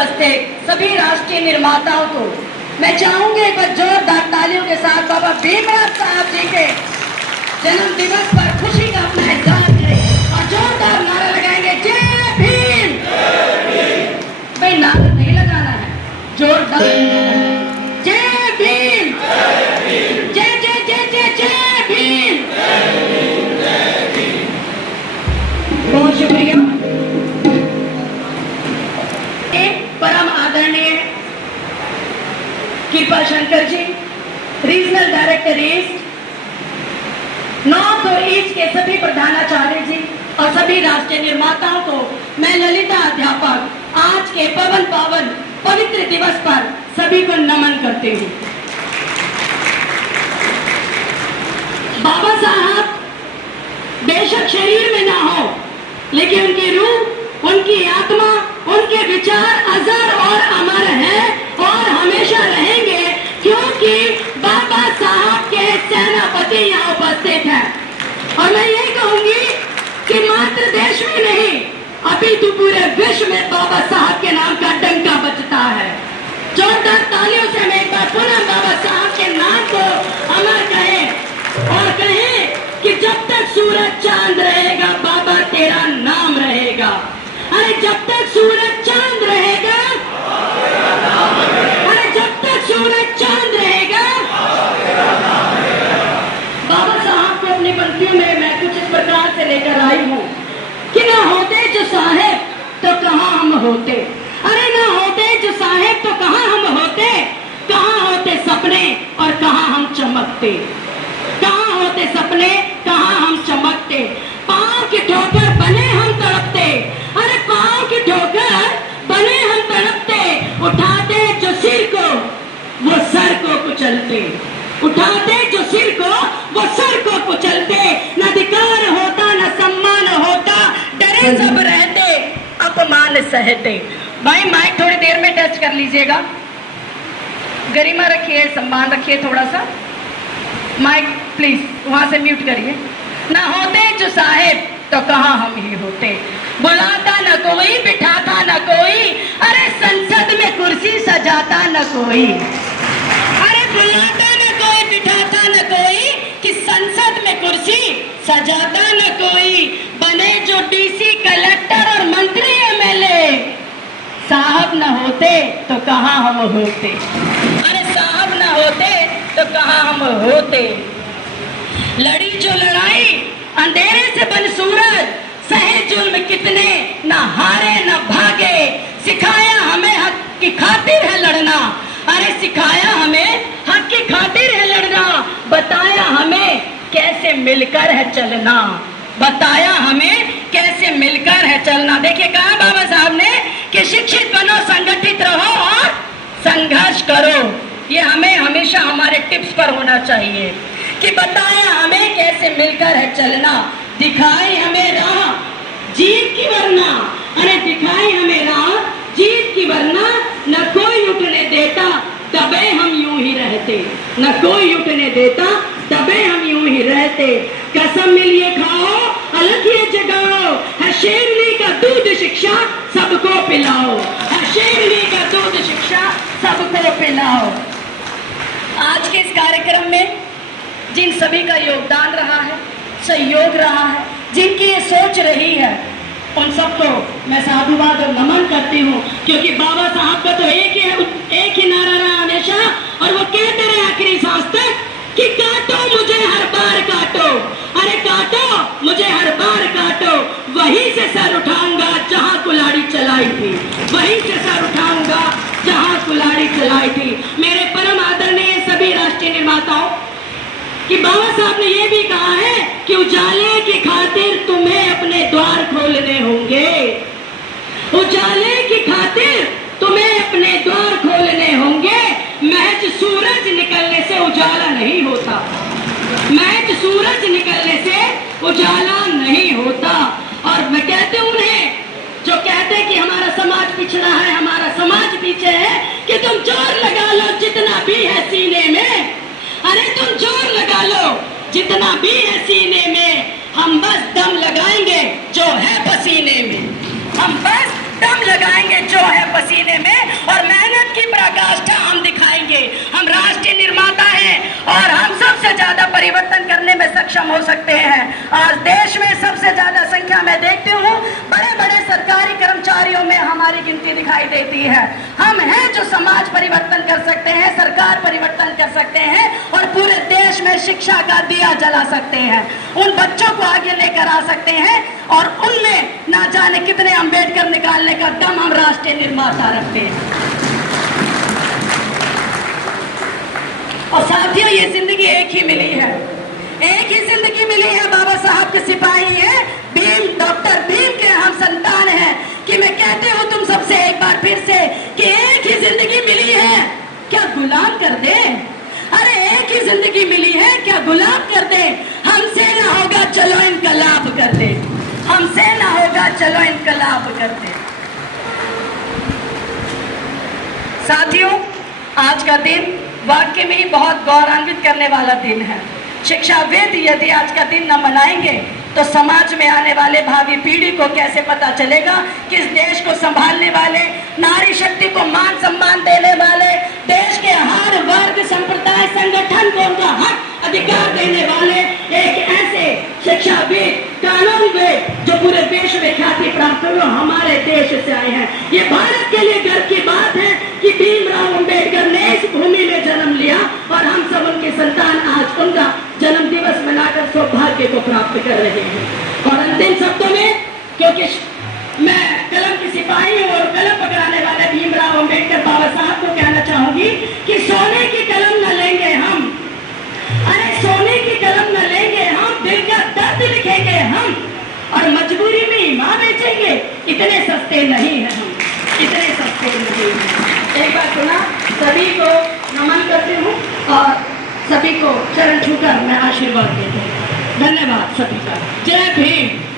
उपस्थित सभी राष्ट्रीय निर्माताओं को मैं चाहूंगी एक बार जोरदार तालियों के साथ बाबा भीमराव साहब जी के जन्म दिवस पर खुशी का अपना इजहार करें और जोरदार नारा लगाएंगे, जय भीम। भाई नारा नहीं लगाना है, जोरदार जय भीम, जय जय जय जय जय भीम। बहुत शुक्रिया। परम आदरणीय कृपा Shankar ji, regional director east, north और ईस्ट के सभी प्रधानाचार्य जी और सभी राष्ट्रीय निर्माताओं को मैं ललिता अध्यापक आज के पवन पावन पवित्र दिवस पर सभी को नमन करती हूँ। बाबा साहब बेशक शरीर में ना हो, लेकिन उनकी रूह, उनकी आत्मा, उनके विचार अजर और अमर हैं और हमेशा रहेंगे, क्योंकि बाबा साहब के सेनापति यहाँ उपस्थित हैं। और मैं यही कहूंगी कि मात्र देश में नहीं, अभी तो पूरे विश्व में बाबा साहब के नाम का डंका बजता है। जोरदार तालियों से मैं एक बार पुनः बाबा साहब के नाम को अमर कहें और कहें कि जब तक सूरज चांद रहेगा बाबा तेरा नाम रहेगा। अरे जब तक सूरज चांद रहेगा, अरे जब तक सूरज चांद रहेगा, बाबा साहब को अपनी पंक्तियों में मैं कुछ इस प्रकार से लेकर आई हूँ कि ना होते जो साहेब तो कहाँ हम होते, अरे ना होते जो साहेब तो कहाँ हम होते, कहाँ होते सपने और कहाँ हम चमकते, कहाँ होते सपने, कहाँ हम चमकते। पाँव की ठोकर बने हम तड़पते, अरे पाँव की ठोकर बने हम तड़पते। उठाते जो सिर को वो सर को कुचलते, उठाते जो सिर को वो सर को कुचलते। न अधिकार होता न सम्मान होता, डरे सब रहते अपमान सहते। भाई माइक थोड़ी देर में टच कर लीजिएगा, गरिमा रखिए, सम्मान रखिए थोड़ा सा। माइक प्लीज वहां से म्यूट करिए। ना होते जो साहेब तो कहाँ हम ही होते, बुलाता न कोई, बिठाता न कोई, अरे संसद में कुर्सी सजाता न कोई, अरे बुलाता न कोई, बिठाता न कोई, कि संसद में कुर्सी सजाता न कोई। बने जो डीसी, कलेक्टर और मंत्री एमएलए, साहब न होते तो कहाँ हम होते, अरे साहब न होते तो कहाँ हम होते। लड़ी जो लड़ाई अंधेरे से बन सूरज, सहे जुल्म कितने न हारे न भागे। सिखाया हमें हक की खातिर है लड़ना, अरे सिखाया हमें हक की खातिर है लड़ना। बताया हमें कैसे मिलकर है चलना, बताया हमें कैसे मिलकर है चलना। देखिए कहा बाबा साहब ने कि शिक्षित बनो, संगठित रहो और संघर्ष करो। ये हमें हमेशा हमारे टिप्स पर होना चाहिए कि बताया हमें कैसे मिलकर है चलना। दिखाई हमें राह जीत की वरना, अरे दिखाई हमें राह जीत की वरना। न कोई उठने देता तबे हम यूं ही रहते, न कोई उठने देता तबे हम यूं ही रहते। कसम मिलिए खाओ, अलग ये जगाओ, है शेरनी का दूध शिक्षा सबको पिलाओ, है शेरनी का दूध शिक्षा सबको पिलाओ। आज के इस कार्यक्रम में जिन सभी का योगदान रहा है, सहयोग रहा है, जिनकी ये सोच रही है, उन सबको मैं साधुवाद और नमन करती हूँ। क्योंकि बाबा साहब का तो एक ही नारा रहा हमेशा, और वो कहते रहे आखिरी सांस तक कि काटो मुझे हर बार काटो, अरे काटो मुझे हर बार काटो। वहीं से सर उठाऊंगा जहाँ कुल्हाड़ी चलाई थी, वहीं से सर उठाऊंगा जहाँ कुल्हाड़ी चलाई थी। मेरे परम आदरणीय सभी राष्ट्रीय निर्माताओं कि बाबा साहब ने यह भी कहा है कि उजाले की खातिर तुम्हें अपने द्वार खोलने होंगे, उजाले की खातिर तुम्हें अपने द्वार खोलने होंगे। महज सूरज निकलने से उजाला नहीं होता, महज सूरज निकलने से उजाला नहीं होता। और मैं कहती हूँ उन्हें जो कहते हैं कि हमारा समाज पिछड़ा है, हमारा समाज पीछे है, कि तुम जोर लगा लो जितना भी है सीने में, अरे तुम जोर लगा लो जितना भी है सीने में, हम बस दम लगाएंगे जो है पसीने में, हम बस दम लगाएंगे जो है पसीने में, और मेहनत की पराकाष्ठा हम दिखाएंगे। हम राष्ट्रीय निर्माता हैं और हम सबसे ज्यादा परिवर्तन करने में सक्षम हो सकते हैं। आज देश में सबसे ज्यादा संख्या में देखती हूँ बड़े बड़े सरकारी कर्मचारियों में हमारी गिनती दिखाई देती है। हम हैं जो समाज परिवर्तन कर सकते हैं, सरकार परिवर्तन कर सकते हैं और पूरे देश में शिक्षा का दिया जला सकते हैं। उन बच्चों को आगे लेकर आ सकते हैं और उनमें ना जाने कितने अंबेडकर निकालने का दम हम राष्ट्रीय निर्माता रखते हैं। और साथियों, ये जिंदगी एक ही मिली है, एक ही जिंदगी मिली है। बाबा साहब के सिपाही हैं, भीम, डॉक्टर भीम के हम संतान हैं कि मैं कहती हूँ तुम सबसे एक बार फिर से कि एक ही जिंदगी मिली है, क्या गुलाम कर दे? अरे एक ही जिंदगी मिली है, क्या गुलाम कर दे? हमसे ना होगा चलो इनकलाब कर दे, हमसे ना होगा चलो इनकलाब कर दे। साथियों, आज का दिन वाकई में ही बहुत गौरवान्वित करने वाला दिन है। शिक्षाविद यदि आज का दिन न मनाएंगे तो समाज में आने वाले भावी पीढ़ी को कैसे पता चलेगा कि इस देश को संभालने वाले, नारी शक्ति को मान सम्मान देने वाले, देश के हर वर्ग, संप्रदाय, संगठन को उनका हक अधिकार देने वाले एक ऐसे शिक्षाविद, कानूनविद जो पूरे देश में ख्याति प्राप्त हुए हमारे देश से आए हैं। ये भारत के लिए गर्व की बात है कि भीमराव अंबेडकर ने इस भूमि में जन्म लिया और हम सब उनके संतान आज उनका जन्म दिवस मनाकर सौभाग्य को प्राप्त कर रहे हैं। और अंतिम शब्दों में, क्योंकि मैं कलम की सिपाही हूँ और कलम पकड़ाने वाले भीमराव अंबेडकर बाबा साहब को कहना चाहूंगी कि सोने की कलम न लेंगे हम, अरे सोने की कलम न लेंगे हम, दिल का दर्द लिखेंगे हम, और मजबूरी में ईमान बेचेंगे। इतने सस्ते नहीं है हम, इतने सस्ते नहीं है। एक बार सुना, सभी को नमन करती हूँ और सभी को चरण छूकर मैं आशीर्वाद देती हूँ। धन्यवाद सभी का। जय भीम।